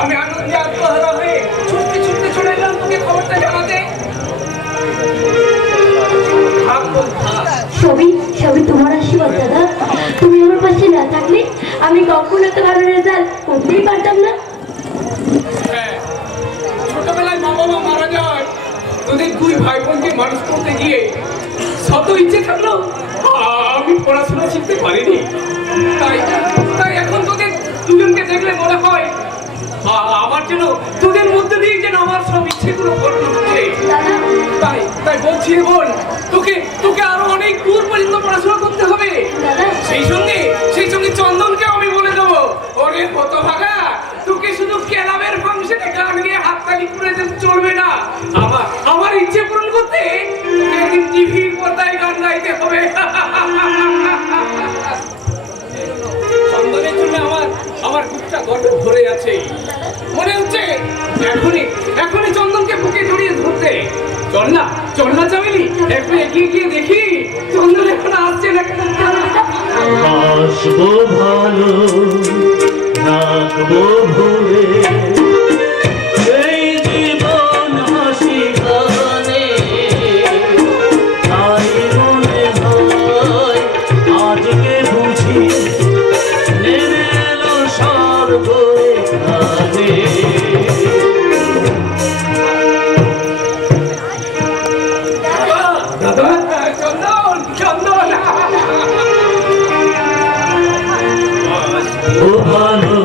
আমি আনন্দে আত্মহারা হয়ে ছুটতে ছুটতে চলে এলাম তোকে খবরটা জানাতে। সবই সবই তোমার আশীর্বাদ দাদা। তুমি আমার পাশে না থাকলে আমি কখনো এত ভালো রেজাল্ট করতেই পারতাম না। ছোটবেলায় মা বাবা মারা যায়, তোদের দুই ভাই বোনকে মানুষ করতে গিয়ে শত ইচ্ছে থাকলো আমি পড়াশোনা শিখতে পারিনি। তাই তাই এখন তোদের দুজনকে দেখলে মনে হয় আমার যেন তোদের মধ্যে দিয়ে যেন আমার সব ইচ্ছেগুলো পূরণ হচ্ছে। তাই তাই বলছি বল, তোকে তোকে আরো অনেক দূর পর্যন্ত পড়াশোনা করতে হবে। সেই সঙ্গে চন্দনকে আমি বলে দেবো, ওরে হতভাগা, তোকে শুধু ক্লাবের ফাংশনে গান গিয়ে হাততালি করে চলবে না। আমার ইচ্ছে পূরণ করতে একদিন টিভির পর্দায় গান গাইতে হবে। চন্দনের জন্য আমার বুকটা গর্বে ভরে আছে। মনে হচ্ছে এখনই চন্দনকে বুকে জড়িয়ে ধরতে। চল না চামেলি, একটু এগিয়ে গিয়ে দেখি চন্দন এখন আসছে না। আসবো ভালো, রাখবো ভরে এই জীবন হাসি গানে। তাই মনে হয় আজকে বুঝি নেমে এলো স্বর্গ এখানে। ও ভালো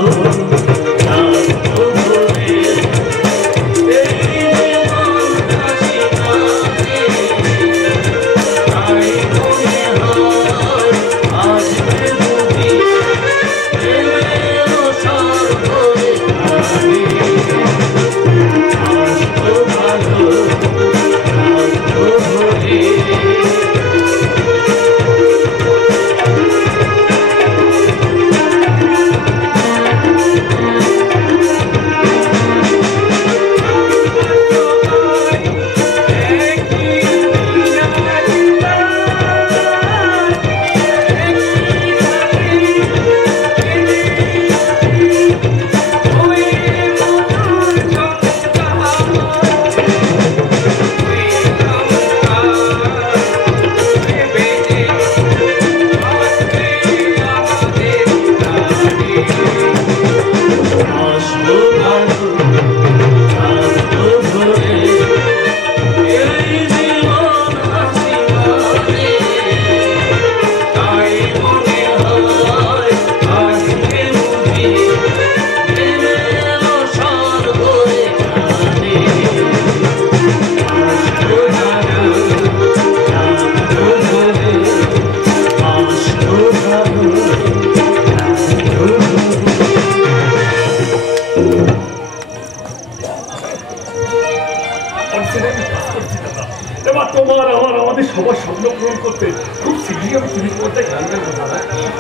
আমাদের সবার স্বপ্ন পূরণ করতে খুব শীঘ্রই আমি টিভি পর্দায় গান গাইবো দাদা।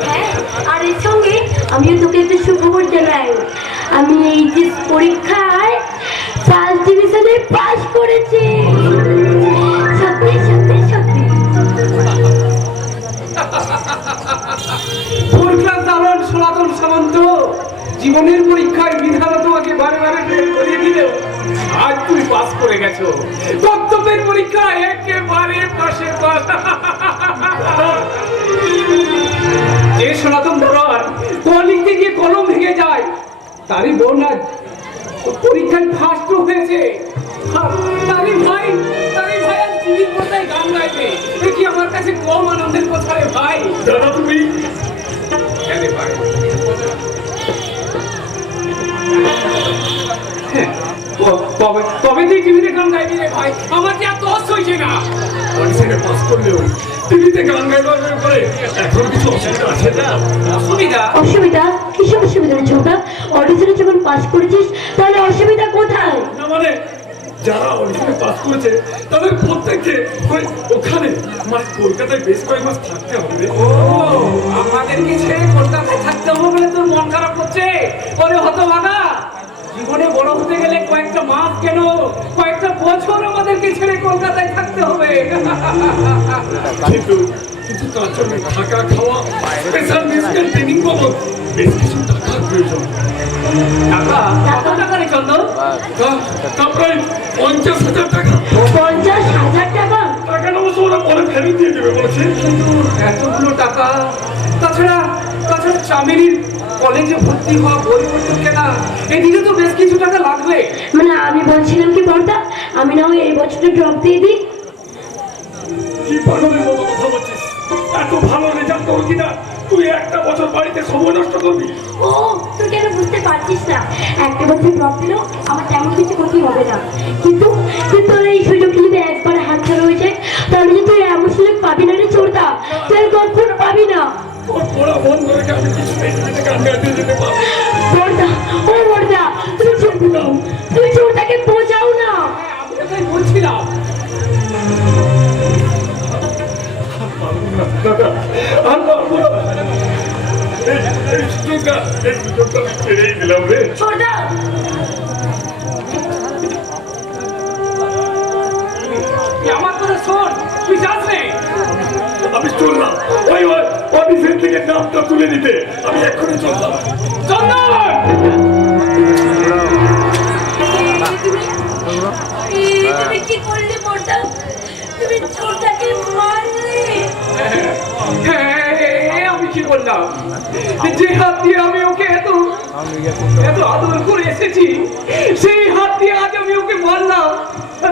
হ্যাঁ, আর এর সঙ্গে আমিও তোকে একটা সুখবর জানাই। আমি এইচএস পরীক্ষায় ফার্স্ট ডিভিশনে পাস করেছি। সত্যি সত্যি সত্যি। সনাতন সামন্ত জীবনের পরীক্ষায় বিধাতা তোমাকে বারে বারে ফেল করিয়ে দিলেও আজ তুমি পাস করে গেছো। কর্তব্যের পরীক্ষা একেবারে পাশে পাস। যে সনাতন ধরার লিখতে গিয়ে কলম ভেঙে যায়, তারই বোন আজ পরীক্ষায় ফার্স্ট হয়েছে। তারই ভাই আজ টিভির পর্দায় গান গাইবে। এ কি আমার কাছে কম আনন্দের কথা রে ভাই? দাদা তুমি তবে তুই টিভিতে গান গাইবি রে ভাই? আমার কি আর দোষ হয়েছে না? অডিশনে পাস করলেও টিভিতে গান গাইবার পরে এখন কিছু অসুবিধা আছে না? অসুবিধা? কিসব অসুবিধা রে ছোটা? অডিশনে যখন পাস করেছিস তাহলে অসুবিধা কোথায়? না মানে যারা অডিশনে পাস করেছে তাদের প্রত্যেককে ওখানে মানে কলকাতায় বেশ কয়েক মাস থাকতে হবে। ও, আমাদেরকে ছেড়ে কলকাতায় থাকতে হবে বলে তোর মন খারাপ করছে? ওরে হতভাগা, জীবনে বড় হতে গেলে কয়েকটা মাস কেন কয়েকটা বছর আমাদেরকে ছেড়ে কলকাতায় থাকতে হবে। কিন্তু তার জন্য থাকা খাওয়া স্পেশাল মিউজিক্যাল ট্রেনিং বাবদ বেশ কিছু টাকার প্রয়োজন। টাকা তা প্রায় 50,000 টাকা। 50,000 টাকা? টাকাটা অবশ্য ওরা পরে ফেরত দিয়ে দেবে বলেছে। কিন্তু এতগুলো টাকা, তাছাড়া তাছাড়া চামেলির কলেজে ভর্তি হওয়া, বইপত্র কেনা, এদিকে তো বেশ কিছু টাকা লাগবে। মানে আমি বলছিলাম কি বর্দা, আমি না হয় এই বছরটা ড্রপ দিয়ে দিই। কি পাগলের মতো কথা বলছিস? এত ভালো রেজাল্ট করো কিনা তুই একটা বছর বাড়িতে সময় নষ্ট করবি? ও, তুই কেন বুঝতে পারছিস না? একটা বছর ড্রপ দিলেও আমার তেমন কিছু ক্ষতি হবে না, কিন্তু কিন্তু এই সুযোগ যদি একবার হাতছাড়া হয়ে যায়, তাহলে যে তুই এমন সুযোগ পাবি না রে চোরদা, তুই আর কখনো পাবি না। তোর পড়া বন্ধ রেখে আমি কিছুতেই তোকে গান গাইতে যেতে পারবো না। বর্দা, ও বর্দা, তুই চোরটাকে বোঝাও না। আমি তো তাই বলছিলাম। দাদা, আর পারবো না। এই সুযোগটা আমি ছেড়েই দিলাম রে। চোরদা, তুই আমার কথা শোন, তুই যাস রে। আমি চললাম ওই অফিসের থেকে নামটা তুলে দিতে। আমি এক্ষুনি চললাম। চন্দন! তুমি কি করলে বর্দা? তুমি চোরটাকে মারলে। হ্যাঁ, আমি কি বললাম? যে হাত দিয়ে আমি ওকে এত আদর করে এসেছি, সেই হাত দিয়ে আজ আমি ওকে মারলাম।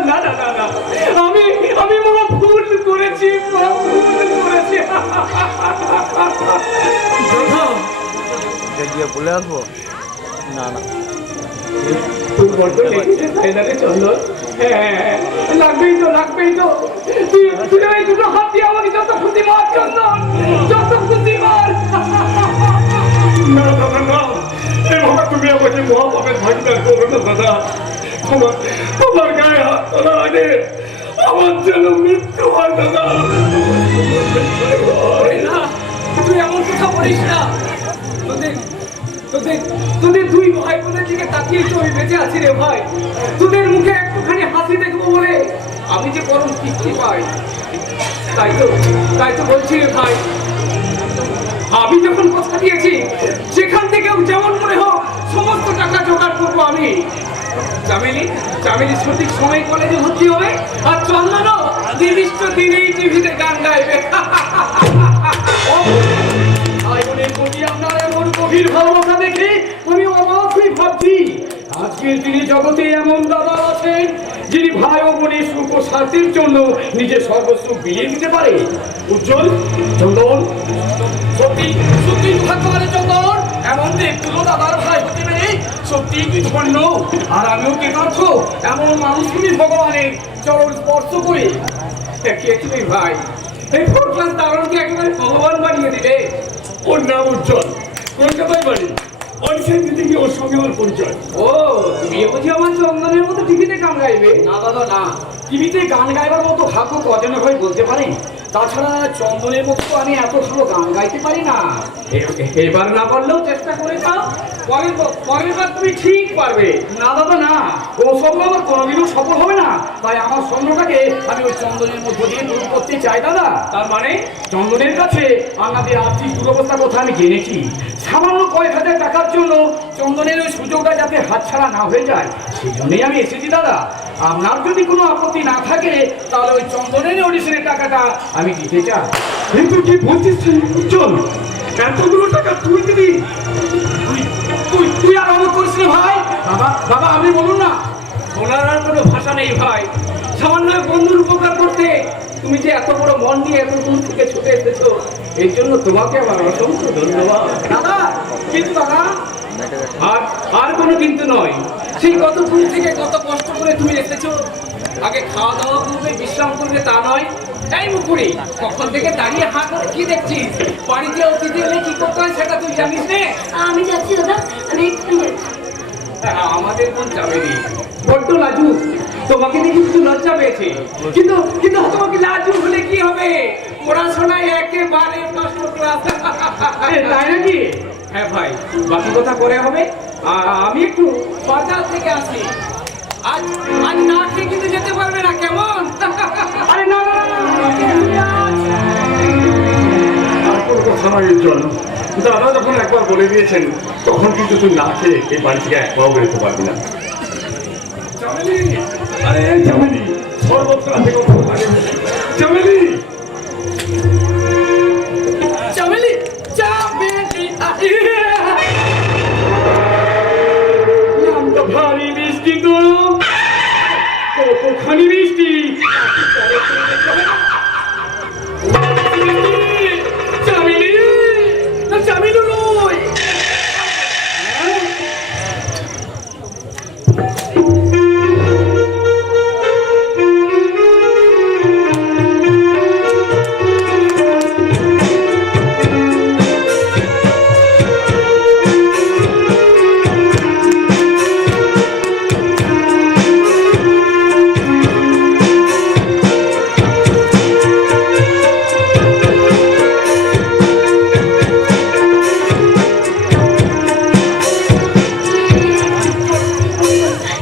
না না না না, আমি মহা ভুল করেছি, মহা ভুল করেছি। দাদা, গিয়ে বলে আসবো? না না, তুই বড্ড লেগেছে তাই না রে চন্দন? হ্যাঁ, লাগবেই তো, লাগবেই তো। তুই ওই দুটো হাত দিয়ে আমাকে যত খুশি মার চন্দন, যত খুশি মার। না দাদা না, এভাবে তুমি আমাকে মহাপাপের ভাগিদার করো না দাদা। তোমার গায়ে হাত তোলার আগে আমার যেন মৃত্যু হয় দাদা। না, তুই এমন কথা বলিস না। তোদের দুই ভাই বোনের দিকে তাকিয়ে তো আমি বেঁচে আছি রে ভাই। তোদের মুখে একটুখানি হাসি দেখবো বলে আমি যে পরম তৃপ্তি পাই। তাই তো বলছি রে ভাই, আমি যখন কথা দিয়েছি সেখান থেকেও যেমন মনে হোক সমস্ত টাকা জোগাড় করবো আমি। চামেলি সঠিক সময় কলেজে ভর্তি হবে, আর চন্দনও নির্দিষ্ট দিনেই টিভিতে গান গাইবে। ভাই বোনের প্রতি আপনার এমন গভীর ভালোবাসা দেখে আমি অবাক হয়ে ভাবছি, আজকের দিনে জগতে এমন দাদা আছেন যিনি ভাই ও বোনের সুখ ও স্বার্থের জন্য নিজের সর্বস্ব বিলিয়ে দিতে পারে। উজ্জ্বল, চন্দন, সত্যি সত্যি ভাগ্যবানের চন্দন, এমন দেখতুলো দাদার ভাই হতে পেরে সত্যি কি ধন্য। আর আমিও কৃতার্থ এমন মানুষগুলি ভগবানের চরণ স্পর্শ করে। কে তুমি ভাই, এই ফোর ক্লাস দারুণকে একেবারে ভগবান বানিয়ে দিলে। ওর নাম উজ্জ্বল, কলকাতায় বাড়ি। অডিশন দিতে গিয়ে ওর সঙ্গে আমার পরিচয়। ও, তুমি বুঝি আমার চন্দনের মতো টিভিতে গান গাইবে? না দাদা না, টিভিতে গান গাইবার মতো ভাগ্য কজনে হয় বলতে পারেন। তাছাড়া চন্দনের মতো তো আমি এত ভালো গান গাইতে পারি না। এবার না পারলেও চেষ্টা করে যাও, পরের বার তুমি ঠিক পারবে। না দাদা না, ও স্বপ্ন আমার কোনোদিনও সফল হবে না। তাই আমার স্বপ্নটাকে আমি ওই চন্দনের মধ্য দিয়ে দূর করতে চাই দাদা। তার মানে চন্দনের কাছে আমাদের আর্থিক দুরবস্থার কথা আমি জেনেছি। সামান্য কয়েক হাজার টাকার জন্য চন্দনের ওই সুযোগটা যাতে হাতছাড়া না হয়ে যায়, সেই জন্যই আমি এসেছি দাদা। আপনার যদি কোনো আপত্তি না থাকে তাহলে ওই চন্দনের অডিশনের টাকাটা আমি দিতে চাই। কিন্তু কি বলছিস উজ্জ্বল, এতগুলো টাকা তুই দিবি? তুই আর অমত করিস না ভাই। বাবা আমি বলুন না। শোনার আর কোনো ভাষা নেই ভাই। সামান্য বন্ধুর উপকার করতে তুমি যে এত বড় মন নিয়ে এত দূর থেকে ছুটে এসেছো, এই জন্য তোমাকে আমার অসংখ্য ধন্যবাদ দাদা। কিন্তু দাদা, আর কোনো কিন্তু নয়। সেই কত দূর থেকে কত কষ্ট করে তুমি এসেছো, আগে খাওয়া দাওয়া করবে, বিশ্রাম করবে তা নয়। এই মুকুরি, কখন থেকে দাঁড়িয়ে হাঁ করে কি দেখছিস? বাড়িতে অতিথি এলে কি করতে হয় সেটা তুই জানিস নে? আমি যাচ্ছি দাদা, আমি এক্ষুনি যাচ্ছি। আমাদের মন যাবেনি, বড্ড লাজু। তোমাকে দেখে শুধু লজ্জা পেয়েছে, কিন্তু কিন্তু তোমাকে লাজু হলে কি হবে? পড়াশোনায় একেবারে ফার্স্ট ক্লাস। তাই নাকি? হ্যাঁ ভাই, বাকি কথা পরে হবে। আমি একটু বাজার থেকে আসি। আজ না খেয়ে কিন্তু যেতে পারবে না, কেমন? আরে না না না, আর কোনো কথা নয় উজ্জ্বল। দাদা যখন একবার বলে দিয়েছেন তখন কিন্তু তুই না খেয়ে এই বাড়ি থেকে এক পাও বেরোতে পারবি না। আরে চামেলি সর্বত্র আছে কত লাগে চামেলি চামেলি চামেলি নামটা ভারী বৃষ্টি তো কতখানি বৃষ্টি চামেলি না চামেলি নয়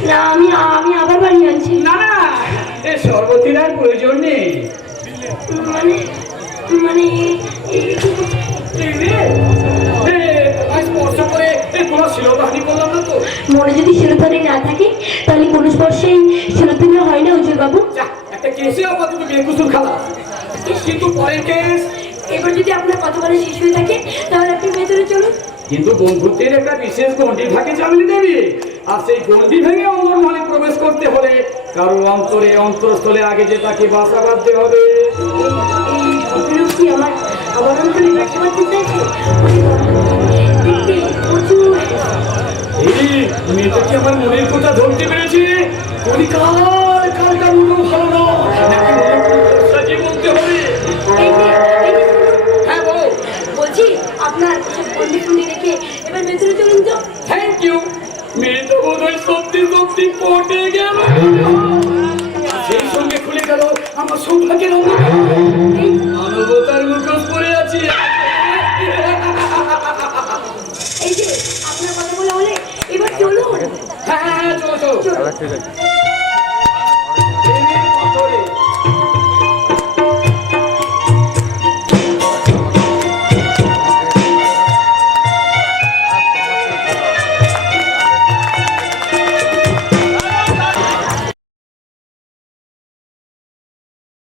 না আমি আবার বাড়ি আনছি। না না এ শরবতের আর প্রয়োজন নেই। মানে মানে স্পর্শ করে তোমার শিলবাহানি করলাম না তো। মনে যদি শিরোধারী না থাকে তাহলে কোনো স্পর্শেই শিরোধারী হয় না উজ্জ্বল বাবু। যা, একটা কেসে আপাতত বেকুসুর খালা, কিন্তু পরের কেস। এবার যদি আপনার কথা বলা শেষ হয়ে থাকে তাহলে আপনি ভেতরে চলুন। কিন্তু বন্ধুত্বের একটা বিশেষ গণ্ডি থাকে চামেলি দেবী, আর সেই গণ্ডি ভেঙে অমর মনে প্রবেশ করতে হলে কারো অন্তরে অন্তরস্থলে আগে যে তাকে বাসা বাঁধতে হবে। এই ভদ্রলোক কি আমার অন্তরে বাসা বাঁধতে চাইছে? দেখতে প্রচুর এই মেয়েটা কি আমার মনের কথা ধরতে পেরেছে? কালকার মতো ভালো নয়, নাকি মনে করে সাজিয়ে বলতে হবে। এই যে শুনুন। হ্যাঁ বলো। বলছি আপনার বন্দি ফুন্দি রেখে এবার ভেতরে চলুন তো। Thank you. মেয়েটা বোধহয় সত্যি সত্যি পটে গেল, সেই সঙ্গে খুলে গেল আমার সৌভাগ্যের অঙ্গ।